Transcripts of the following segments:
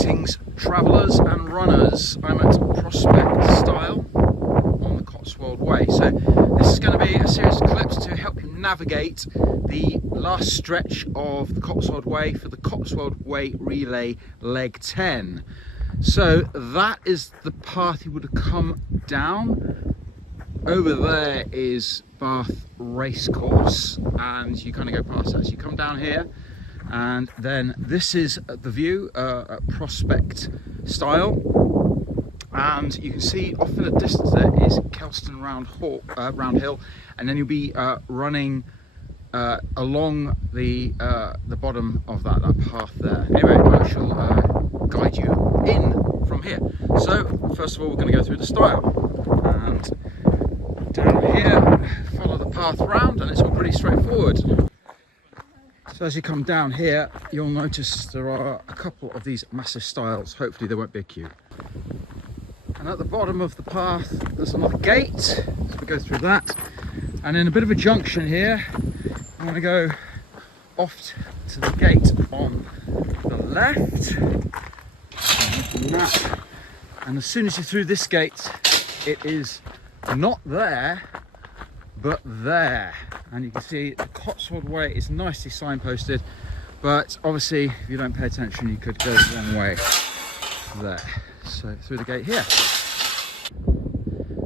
Greetings travellers and runners, I'm at Prospect Stile on the Cotswold Way. So this is going to be a series of clips to help you navigate the last stretch of the Cotswold Way for the Cotswold Way Relay leg 10. So that is the path you would have come down. Over there is Bath Racecourse and you kind of go past that. So you come down here, and then this is the view at Prospect Stile, and you can see off in the distance there is Kelston Round Hill, and then you'll be running along the bottom of that path there. Anyway, I shall guide you in from here. So first of all, we're going to go through the stile, and down here follow the path round, and it's all pretty straightforward. So as you come down here, you'll notice there are a couple of these massive stiles. Hopefully there won't be a queue. And at the bottom of the path, there's another gate. So we go through that. And in a bit of a junction here, I'm going to go off to the gate on the left. And as soon as you're through this gate, it is not there, but there. And you can see the Cotswold Way is nicely signposted, but obviously if you don't pay attention you could go the wrong way there. So through the gate here.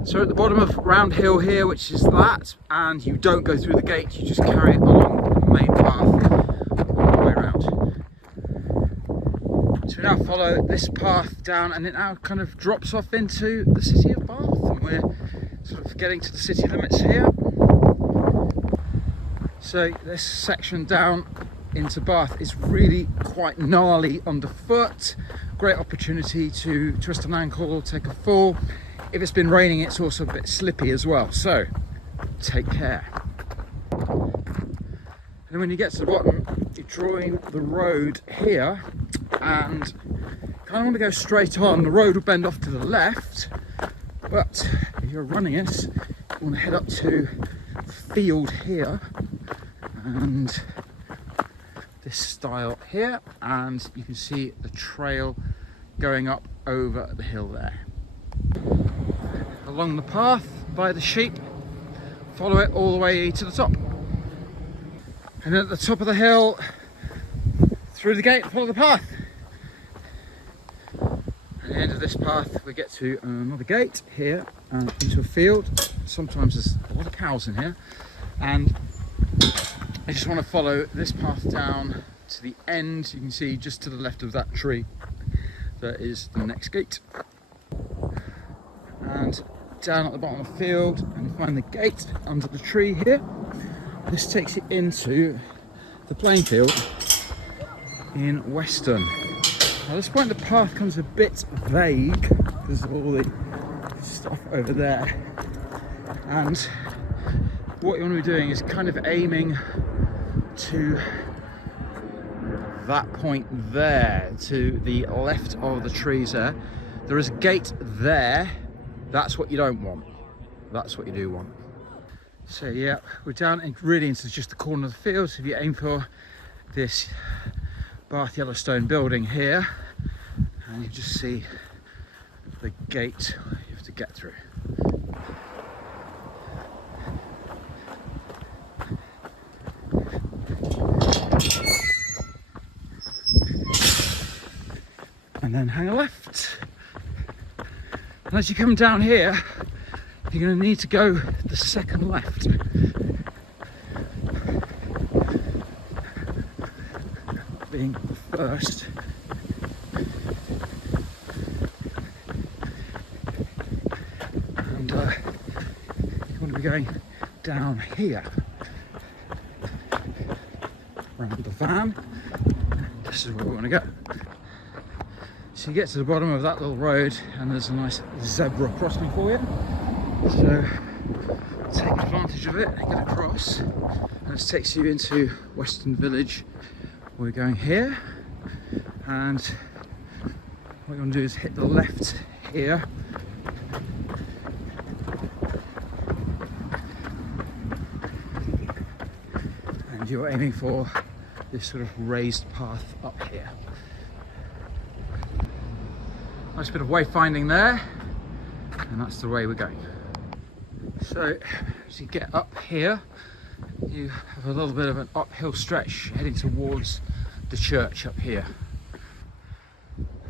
So at the bottom of Round Hill here, which is that, and you don't go through the gate, you just carry it along the main path all the way around. So we now follow this path down, and it now kind of drops off into the city of Bath, and we're sort of getting to the city limits here. So this section down into Bath is really quite gnarly underfoot. Great opportunity to twist an ankle or take a fall. If it's been raining, it's also a bit slippy as well, so take care. And when you get to the bottom, you're drawing the road here, and kind of want to go straight on. The road will bend off to the left, but if you're running it, you want to head up to the field here, and this stile here, and you can see the trail going up over the hill there. Along the path by the sheep, follow it all the way to the top, and at the top of the hill, through the gate, follow the path. At the end of this path we get to another gate here, into a field. Sometimes there's a lot of cows in here, and I just want to follow this path down to the end. You can see just to the left of that tree there is the next gate, and down at the bottom of the field, and you find the gate under the tree here. This takes you into the playing field in Weston. Now at this point the path becomes a bit vague because of all the stuff over there, and what you want to be doing is kind of aiming to that point there, to the left of the trees there. There is a gate there. That's what you don't want. That's what you do want. So yeah, we're down and really into just the corner of the field. So if you aim for this Bath Yellowstone building here, and you just see the gate you have to get through. And then hang a left. And as you come down here, you're going to need to go the second left. Being the first. And you want to be going down here. Around the van. This is where we want to go. So you get to the bottom of that little road, and there's a nice zebra crossing for you. So take advantage of it and get across. And this takes you into Weston Village. We're going here, and what you want to do is hit the left here. And you're aiming for this sort of raised path up here. Nice bit of wayfinding there, and that's the way we're going. So as you get up here, you have a little bit of an uphill stretch heading towards the church up here.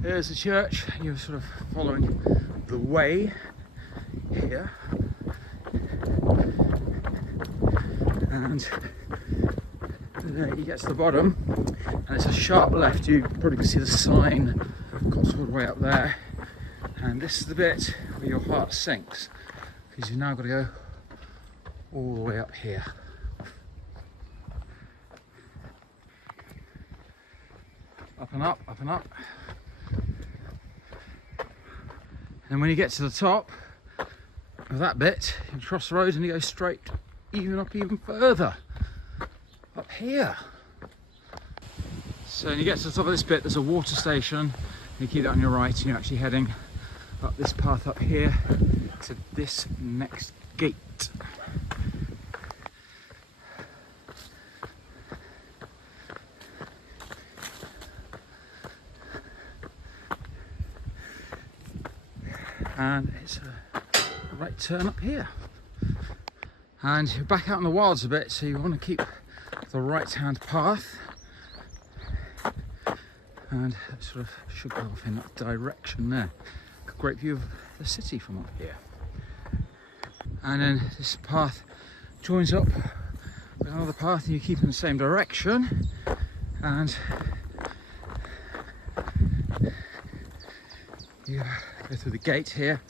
There's the church, you're sort of following the way here, and you get to the bottom and it's a sharp left. You probably can see the sign Cotswold Way up there, and this is the bit where your heart sinks, because you've now got to go all the way up here. Up and up, up and up. And when you get to the top of that bit, you cross the road and you go straight even further up here. So when you get to the top of this bit, there's a water station. You keep that on your right and you're actually heading up this path up here to this next gate. And it's a right turn up here. And you're back out in the wilds a bit, so you want to keep the right hand path. And it sort of should go off in that direction there. Great view of the city from up here. And then this path joins up with another path, and you keep in the same direction. And you go through the gate here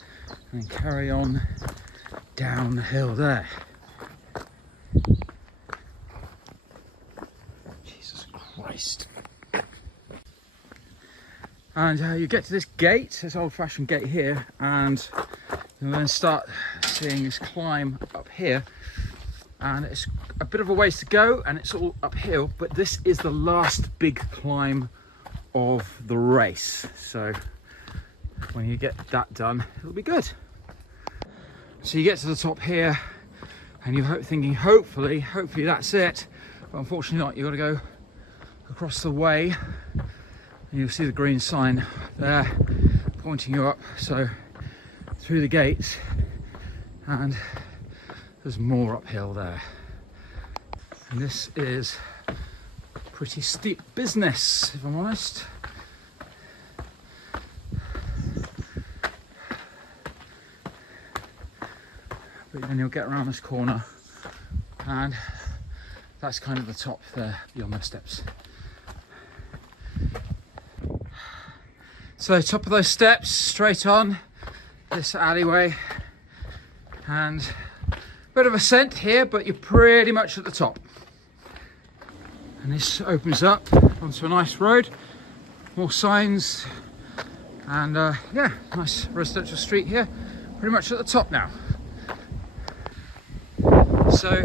and then carry on down the hill there. Jesus Christ. And you get to this gate, this old-fashioned gate here, and you'll then start seeing this climb up here, and it's a bit of a ways to go and it's all uphill, but this is the last big climb of the race. So when you get that done, it'll be good. So you get to the top here and you're thinking hopefully that's it, but unfortunately not. You've got to go across the way and you'll see the green sign there pointing you up, so through the gates, and there's more uphill there. And this is pretty steep business, if I'm honest. But then you'll get around this corner and that's kind of the top there beyond the steps. So top of those steps, straight on this alleyway, and a bit of ascent here, but you're pretty much at the top. And this opens up onto a nice road, more signs, and yeah, nice residential street here, pretty much at the top now. So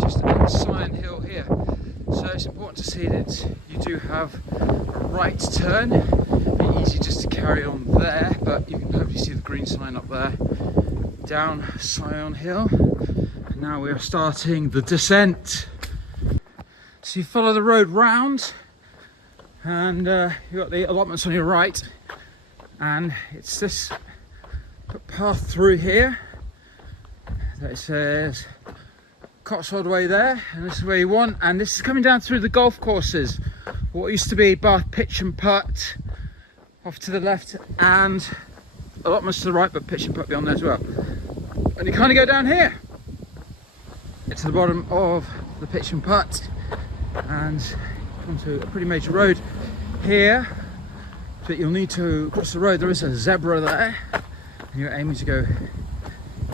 just a sign hill here, so it's important to see that you do have a right turn. It'd be easy just to carry on there, but you can hopefully see the green sign up there. Down Scion Hill, and now we are starting the descent. So you follow the road round, and you've got the allotments on your right, and it's this path through here that says Cotswold Way there, and this is where you want, and this is coming down through the golf courses, what used to be Bath Pitch and Putt off to the left, and allotments to the right, but pitch and putt beyond there as well. And you kind of go down here. It's to the bottom of the pitch and putt, and come to a pretty major road here. But you'll need to cross the road. There is a zebra there, and you're aiming to go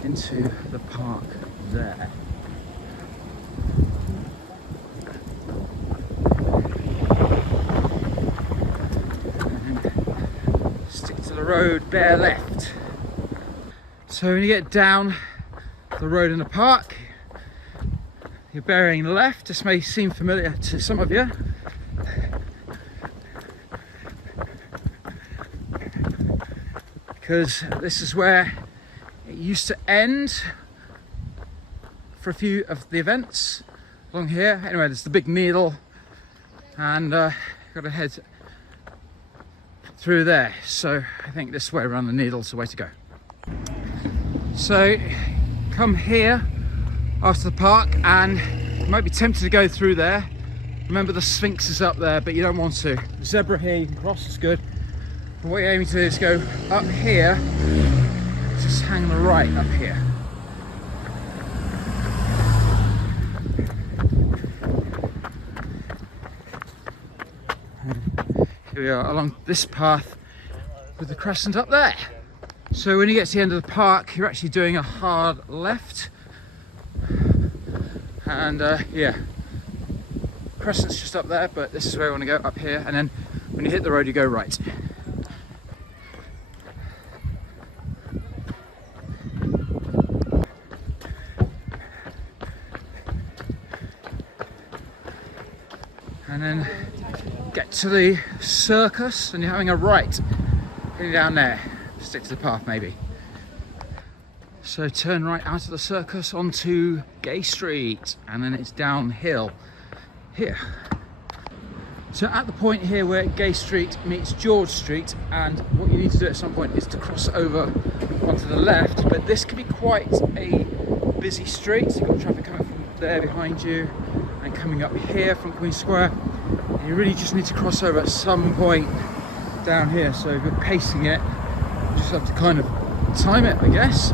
into the park there. The road bare left. So when you get down the road in the park, you're bearing left. This may seem familiar to some of you, because this is where it used to end for a few of the events along here. Anyway, there's the big needle, and got to head through there. So I think this way around the Needle's the way to go. So come here after the park, and you might be tempted to go through there. Remember, the Sphinx is up there, but you don't want to. Zebra here, you can cross, it's good. But what you're aiming to do is go up here, just hang on the right up here. And here we are along this path with the crescent up there. So when you get to the end of the park, you're actually doing a hard left. And yeah, crescent's just up there, but this is where I want to go, up here. And then when you hit the road, you go right. And then get to the circus, and you're having a right, heading down there. Stick to the path maybe. So turn right out of the circus onto Gay Street, and then it's downhill here. So at the point here where Gay Street meets George Street, and what you need to do at some point is to cross over onto the left, but this can be quite a busy street. So you've got traffic coming from there behind you and coming up here from Queen Square, and you really just need to cross over at some point down here. So if you're pacing it, you just have to kind of time it, I guess.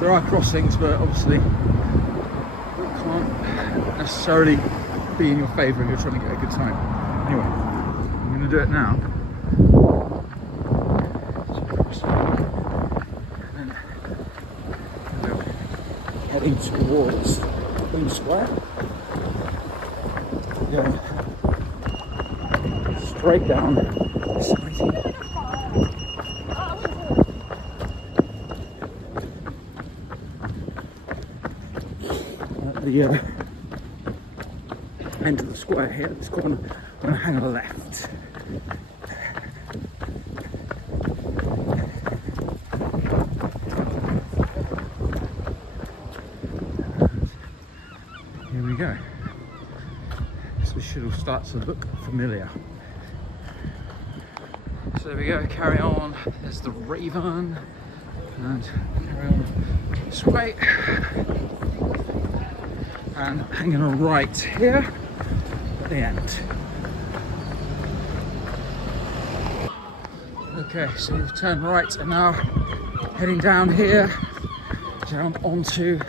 There are crossings, but obviously it can't necessarily be in your favour if you're trying to get a good time. Anyway, I'm going to do it now. And then we're heading towards Queen Square. Yeah, straight down this side. The end of the square here, this corner, I'm going to hang on the left. Here we go. So this should all start to look familiar. So there we go, carry on. There's the Raven, and carry on this way. And hanging on right here at the end. Okay, so you've turned right and now heading down here, down onto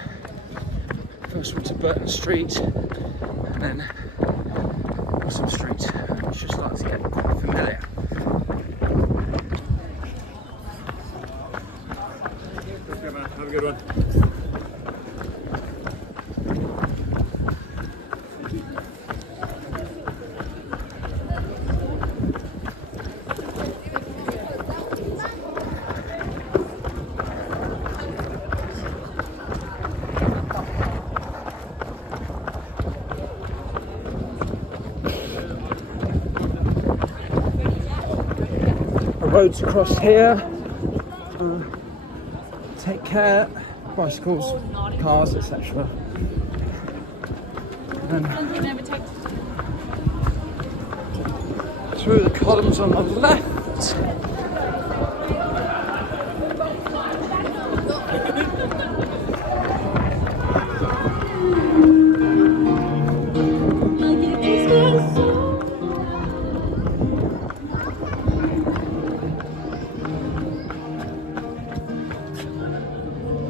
first one to Burton Street, and then Awesome Street. And it should start to get quite familiar. Have a good one. Roads across here. Take care. Bicycles, cars, etc. And through the columns on the left.